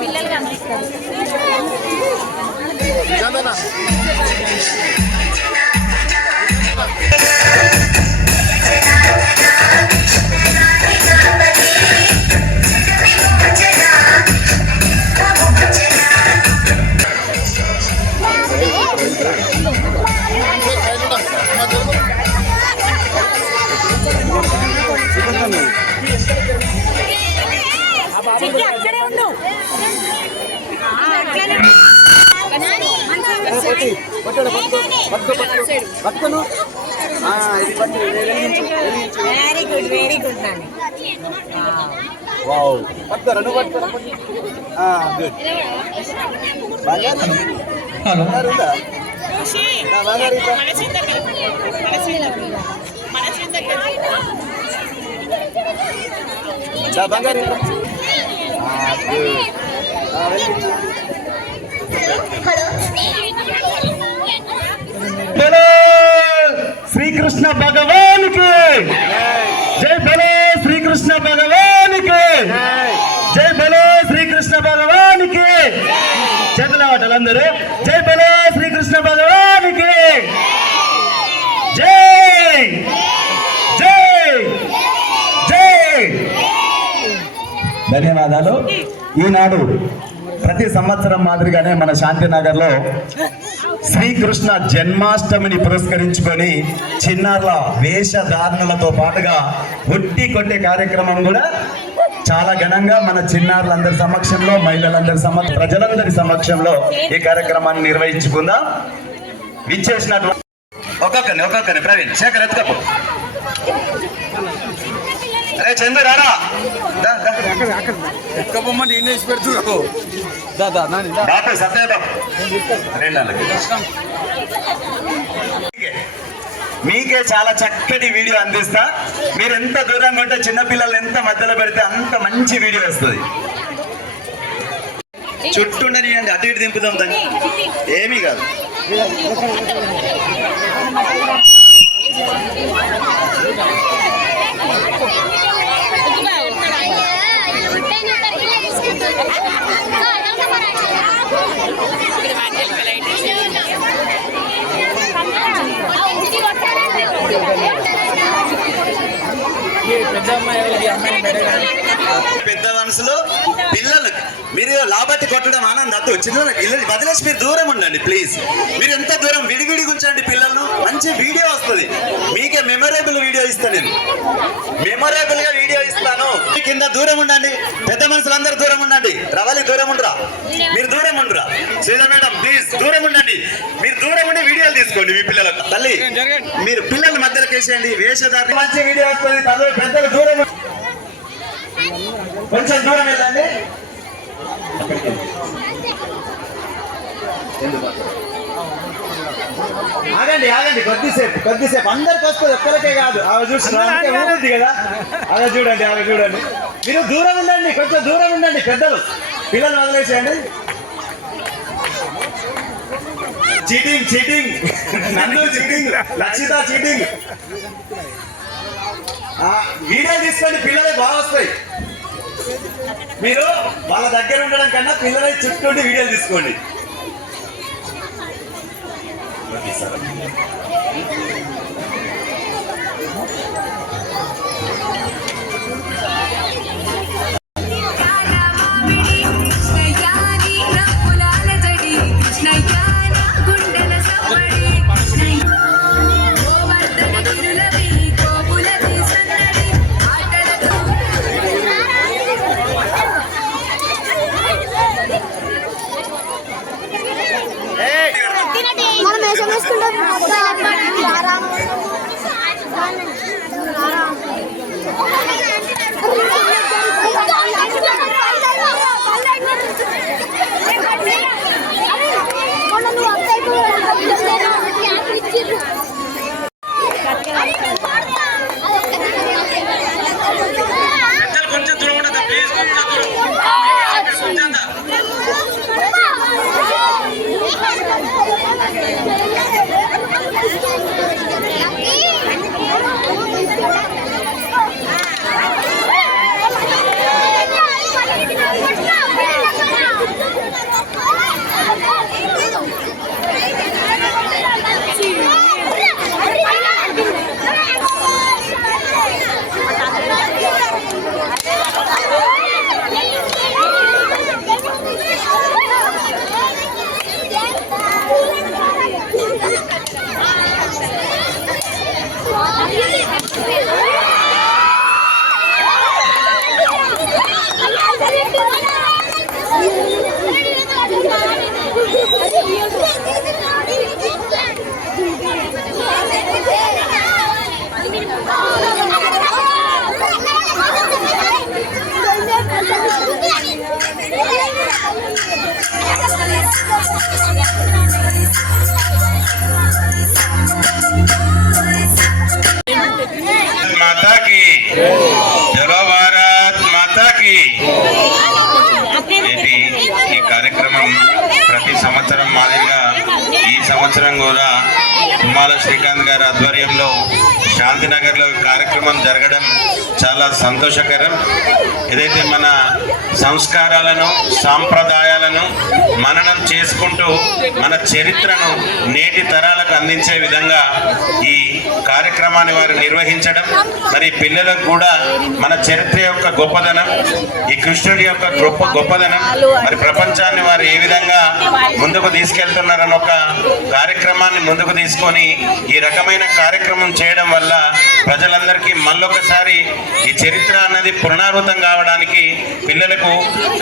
పిల్లలు కనిపిస్తారు. అక్కడే ఉండు. Very good, very good Nani. Wow, పట్టుకోరా నువ్వు పట్టుకోరా. గుడ్. బంగారు ఉందా? బంగారు బంగారు శ్రీకృష్ణ భగవానికి జై, బలో శ్రీకృష్ణ భగవానికి జై, బలో శ్రీకృష్ణ భగవానికి. చేతుల వాటలందరూ జై బలో శ్రీకృష్ణ భగవానికి జై జై జై. ధన్యవాదాలు. ఈనాడు ప్రతి సంవత్సరం మాదిరిగానే మన శాంతినగర్లో శ్రీకృష్ణ జన్మాష్టమిని పురస్కరించుకొని చిన్నారుల వేషధారణలతో పాటుగా ఒట్టి కొట్టే కార్యక్రమం కూడా చాలా ఘనంగా మన చిన్నారులందరి సమక్షంలో, మహిళలందరి ప్రజలందరి సమక్షంలో ఈ కార్యక్రమాన్ని నిర్వహించుకుందాం. విచ్చేసినటువంటి ఒక్కొక్కరిని ప్రవీణ్, శేఖర్ ఎత్తుకపో. అరే చందు రారా, ఎక్కబొమ్మని ఇంగ్లీష్ పెడుతున్నావు. బాబాయ్ సత్యబాబు మీకే చాలా చక్కటి వీడియో అందిస్తా. మీరు ఎంత దూరంగా ఉంటే చిన్నపిల్లలు ఎంత మధ్యలో పెడితే అంత మంచి వీడియో వస్తుంది. చుట్టూండనియండి, అటు ఇటు దింపుదాం, దాన్ని ఏమీ కాదు. పెద్ద మనసులో పిల్లలు మీరు లాబట్టి కొట్టడం ఆనందం అద్దు. చిన్న పిల్లలు వదిలేసి మీరు దూరం ఉండండి ప్లీజ్. మీరు ఎంత దూరం విడివిడి ఉంచండి పిల్లలను. మంచి వీడియో వస్తుంది. మీకే మెమొరబుల్ వీడియో ఇస్తాను, నేను మెమొరబుల్ గా వీడియో ఇస్తాను. కింద దూరం ఉండండి. పెద్ద మనుషులు అందరూ దూరం ఉండండి. రవాలి దూరం ఉండరా, మీరు దూరం ఉండరా. శ్రీధర్ మేడం ప్లీజ్ దూరం ఉండండి. మీరు దూరం ఉండి వీడియోలు తీసుకోండి మీ పిల్లలకు. తల్లి మీరు పిల్లల మధ్యలోకి వేసేయండి. వేషధారణ మంచి వీడియో వస్తుంది. తల్లి పెద్దలు దూరం, కొంచెం దూరం వెళ్ళండి. ఆగండి ఆగండి, కొద్దిసేపు అందరికి వస్తుంది, ఒక్కరికే కాదు. ఆమె చూస్తుంది కదా, అలా చూడండి, ఆమె చూడండి. మీరు దూరం ఉండండి, కొంచెం దూరం ఉండండి. పెద్దలు పిల్లలు వదిలేసేయండి. చీటింగ్ నన్ను చీటింగ్, లక్షిత చీటింగ్. వీడియో తీసుకోండి, పిల్లలే బాగా వస్తాయి. మీరు వాళ్ళ దగ్గర ఉండడం కన్నా పిల్లల చుట్టూ వీడియోలు తీసుకోండి. మనం వేసుకుంటాం. माता की जय भारत माता की ఏంటి ఈ కార్యక్రమం ప్రతి సంవత్సరం మాదిరిగా ఈ సంవత్సరం కూడా తుమ్మాల శ్రీకాంత్ గారి ఆధ్వర్యంలో శాంతినగర్లో కార్యక్రమం జరగడం చాలా సంతోషకరం. ఏదైతే మన సంస్కారాలను సాంప్రదాయాలను మననం చేసుకుంటూ మన చరిత్రను నేటి తరాలకు అందించే విధంగా ఈ కార్యక్రమాన్ని వారు నిర్వహించడం, మరి పిల్లలకు కూడా మన చరిత్ర యొక్క గొప్పదనం, ఈ కృష్ణుడి యొక్క గొప్పదనం, మరి ప్రపంచాన్ని వారు ఏ విధంగా ముందుకు తీసుకెళ్తున్నారని ఒక కార్యక్రమాన్ని ముందుకు తీసుకొని ఈ రకమైన కార్యక్రమం చేయడం వల్ల ప్రజలందరికీ మళ్ళొకసారి ఈ చరిత్ర అన్నది పునరావృతం కావడానికి, పిల్లలకు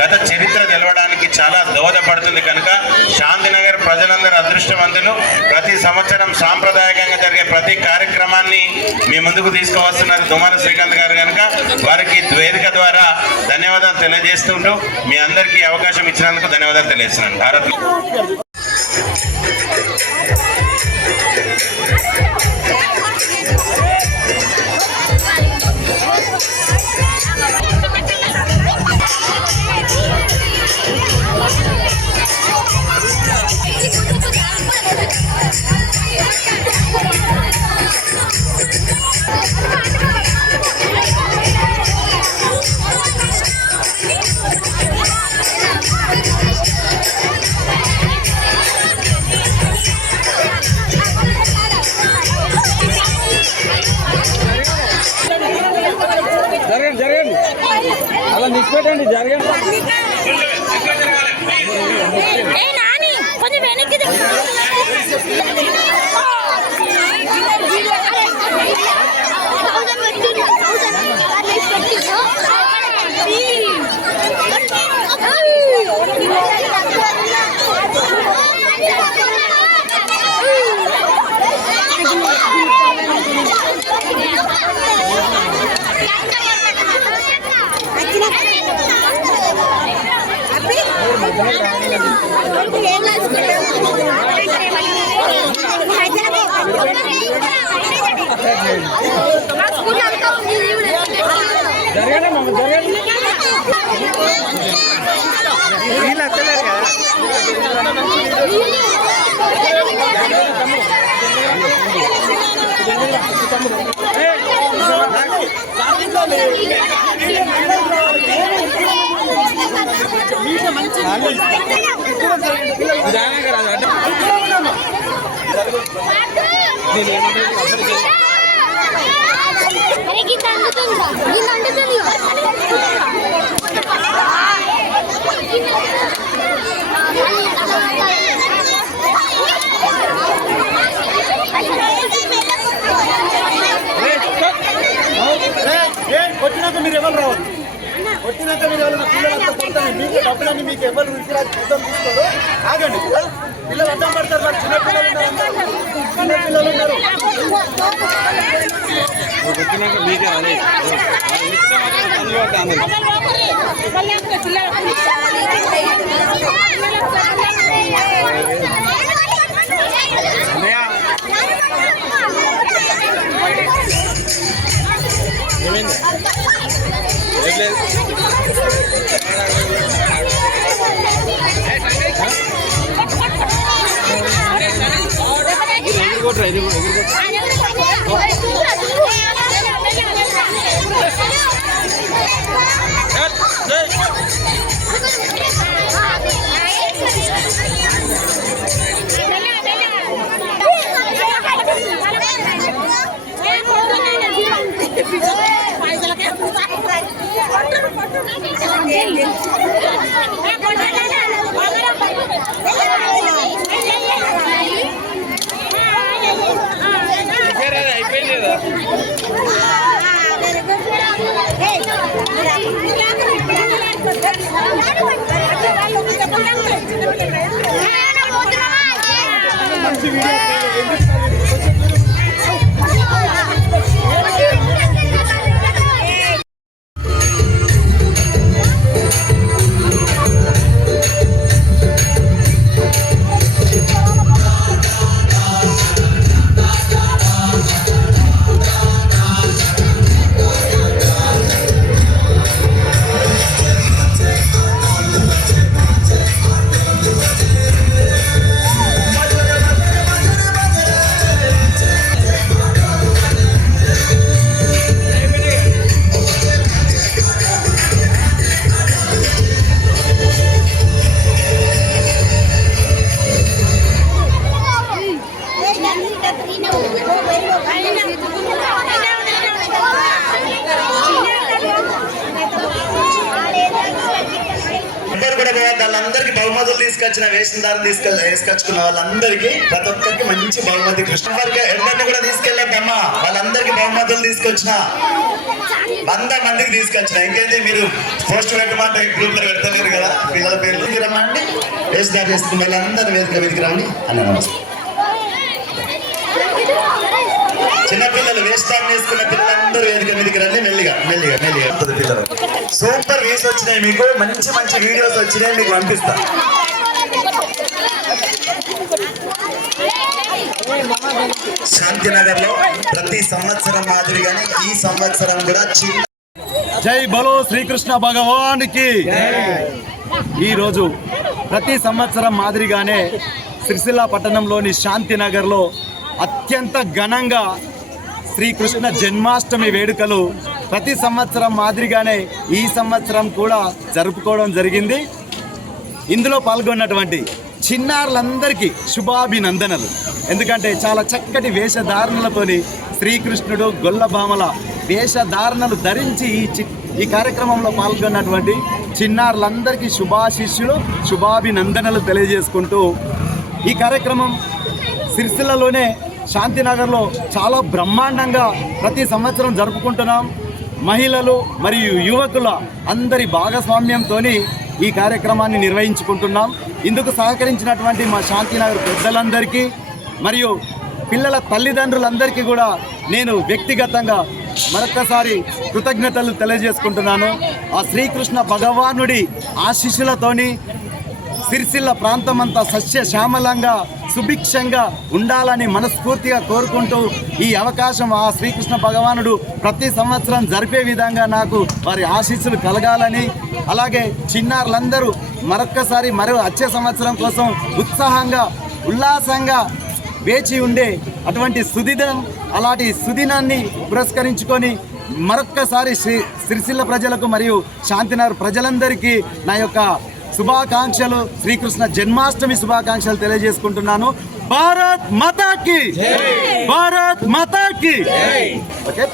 గత చరిత్ర తెలవడానికి చాలా దోహదపడుతుంది. కనుక శాంతినగర్ ప్రజలందరూ అదృష్టవంతులు. ప్రతి సంవత్సరం సాంప్రదాయకంగా జరిగే ప్రతి కార్యక్రమాన్ని మీ ముందుకు తీసుకువస్తున్నారు తుమ్మాల శ్రీకాంత్ గారు. కనుక వారికి వేదిక ద్వారా ధన్యవాదాలు తెలియజేస్తుంటూ మీ అందరికీ అవకాశం ఇచ్చినందుకు ధన్యవాదాలు తెలియజేస్తున్నాను. భారత్ జరగండి అలా నిలిచిపెట్టండి, జరగండి. వచ్చినాక మీరు ఎవరు రావాలి, వచ్చినాక మీరు ఎవరైనా పిల్లలంతా కొడతాను, మీకు డబ్బులన్నీ మీకు ఎవరు రుచిరాజు సిద్ధం తీసుకోరు. ఆగండి, పిల్లలు అడ్డం పడతారు. మరి చిన్నపిల్లలు ఉన్నారు, చిన్నపిల్లలు ఉన్నారు. వచ్చినాక మీకే ఏమైంది ఎగురుకోట్రా అయిపోయింది కదా. మంచి వీడియో తీసుకొచ్చిన వేషధారం వేసుకొచ్చుకున్న వాళ్ళందరికీ ప్రతి ఒక్కరికి మంచి బహుమతి కృష్ణ వారికి ఎవరిని కూడా తీసుకెళ్ళద్దమ్మా, వాళ్ళందరికీ బహుమతులు తీసుకొచ్చిన 100 మందికి తీసుకొచ్చిన. ఇంకేంటి మీరు పోస్ట్ పెట్టమంటే గ్రూప్ లో పెడతలేరు కదా, పిల్లల పేర్లు రమ్మండి. వేషధార చేసుకున్న వాళ్ళందరూ వేదిక రండి అన్న. నమస్తే. చిన్నపిల్లలు వేషధారం వేసుకున్న పిల్లలందరూ వేదిక మీదకి రండి. మెల్లిగా మెల్లిగా మెల్లిగా పిల్లలు. సూపర్ వ్యూస్ వచ్చినాయి మీకు, మంచి మంచి వీడియోస్ వచ్చినాయి, మీకు పంపిస్తా. శాంతినగర్ లో ప్రతి సంవత్సరం మాదిరిగానే ఈ సంవత్సరం కూడా చిన్న జై బలో శ్రీకృష్ణ భగవానికి. ఈరోజు ప్రతి సంవత్సరం మాదిరిగానే సిరిసిల్ల పట్టణంలోని శాంతినగర్లో అత్యంత ఘనంగా శ్రీకృష్ణ జన్మాష్టమి వేడుకలు ప్రతి సంవత్సరం మాదిరిగానే ఈ సంవత్సరం కూడా జరుపుకోవడం జరిగింది. ఇందులో పాల్గొన్నటువంటి చిన్నారులందరికీ శుభాభినందనలు. ఎందుకంటే చాలా చక్కటి వేషధారణలతోని శ్రీకృష్ణుడు గొల్లభామల వేషధారణలు ధరించి ఈ కార్యక్రమంలో పాల్గొన్నటువంటి చిన్నారులందరికీ శుభాశిష్యులు శుభాభినందనలు తెలియజేసుకుంటూ ఈ కార్యక్రమం సిరిసిల్లలోనే శాంతినగర్లో చాలా బ్రహ్మాండంగా ప్రతి సంవత్సరం జరుపుకుంటున్నాం. మహిళలు మరియు యువకుల అందరి భాగస్వామ్యంతో ఈ కార్యక్రమాన్ని నిర్వహించుకుంటున్నాం. ఇందుకు సహకరించినటువంటి మా శాంతినగర్ పెద్దలందరికీ మరియు పిల్లల తల్లిదండ్రులందరికీ కూడా నేను వ్యక్తిగతంగా మరొక్కసారి కృతజ్ఞతలు తెలియజేసుకుంటున్నాను. ఆ శ్రీకృష్ణ భగవానుడి ఆశీస్సులతోని సిరిసిల్ల ప్రాంతమంతా సస్యశ్యామలంగా సుభిక్షంగా ఉండాలని మనస్ఫూర్తిగా కోరుకుంటూ ఈ అవకాశం ఆ శ్రీకృష్ణ భగవానుడు ప్రతి సంవత్సరం జరిపే విధంగా నాకు వారి ఆశీస్సులు కలగాలని, అలాగే చిన్నారులందరూ మరొక్కసారి వచ్చే సంవత్సరం కోసం ఉత్సాహంగా ఉల్లాసంగా వేచి ఉండే అటువంటి సుదినం, అలాంటి సుదినాన్ని పురస్కరించుకొని మరొక్కసారి సిరిసిల్ల ప్రజలకు మరియు శాంతినగర్ ప్రజలందరికీ నా యొక్క శుభాకాంక్షలు, శ్రీకృష్ణ జన్మాష్టమి శుభాకాంక్షలు తెలియజేసుకుంటున్నాను. భారత్ మాతాకి, భారత్ మాతాకి. ఓకే.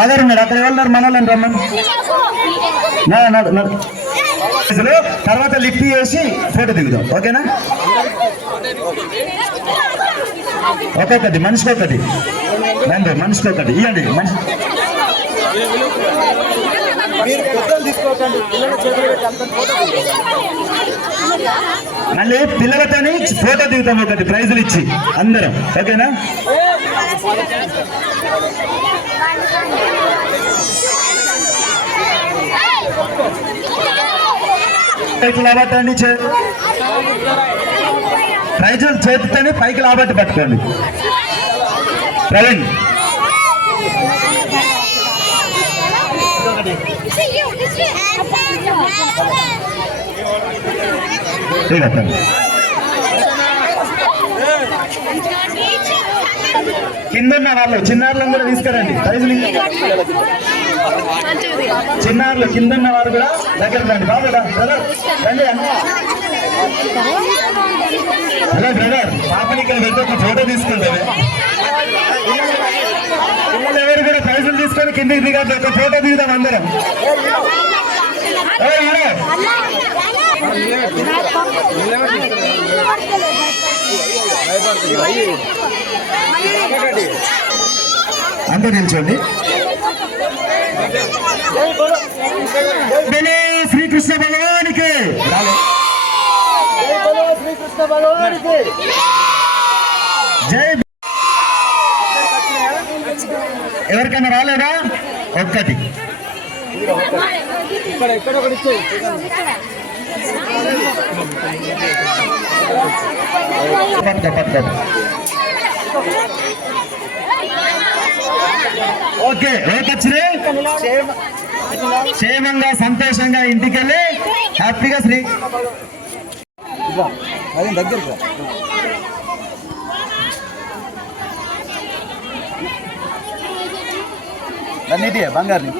ఆధారున్నారు అక్కడ ఎవరున్నారు మనల్ని రమ్మని తర్వాత లిఫ్ట్ చేసి ఫోటో దిగుదాం. ఓకేనా? ఒక్కొక్కటి మనిషికి ఒకటి రండి, మనిషికి ఒకటి ఇవ్వండి. మళ్ళీ పిల్లలతోని ఫోటో దిగుతాం ఒకటి ప్రైజులు ఇచ్చి అందరం. ఓకేనా? పైకి లాబట్టండి, ప్రైజులు చేతితోని పైకి లాబట్టి పట్టుకోండి. ప్రవీణ్ కిందన్న వాళ్ళు చిన్నారులను కూడా తీసుకురండి ప్రైజులు. చిన్నారులు కిందన్న వారు కూడా దగ్గర రండి. బాబు బ్రదర్ రండి అన్న. హలో బ్రదర్, పాపని ఇక్కడ వెళ్తే ఒక ఫోటో తీసుకుంటారు. పిల్లలు ఎవరు కూడా ప్రైజులు తీసుకొని కిందికి దిగాలి, ఒక ఫోటో దిగుదాం అందరం. అందరూ నిల్చోండి. శ్రీకృష్ణ భగవానికి, శ్రీకృష్ణ భగవానికి జై. ఎవరికైనా రాలేదా? ఒక్కటి ఇక్కడ ఒకటి ఇచ్చేది. ఓకే, రేపొచ్చి క్షేమంగా సంతోషంగా ఇంటికెళ్ళి హ్యాపీగా శ్రీ అదే దగ్గర బంగారు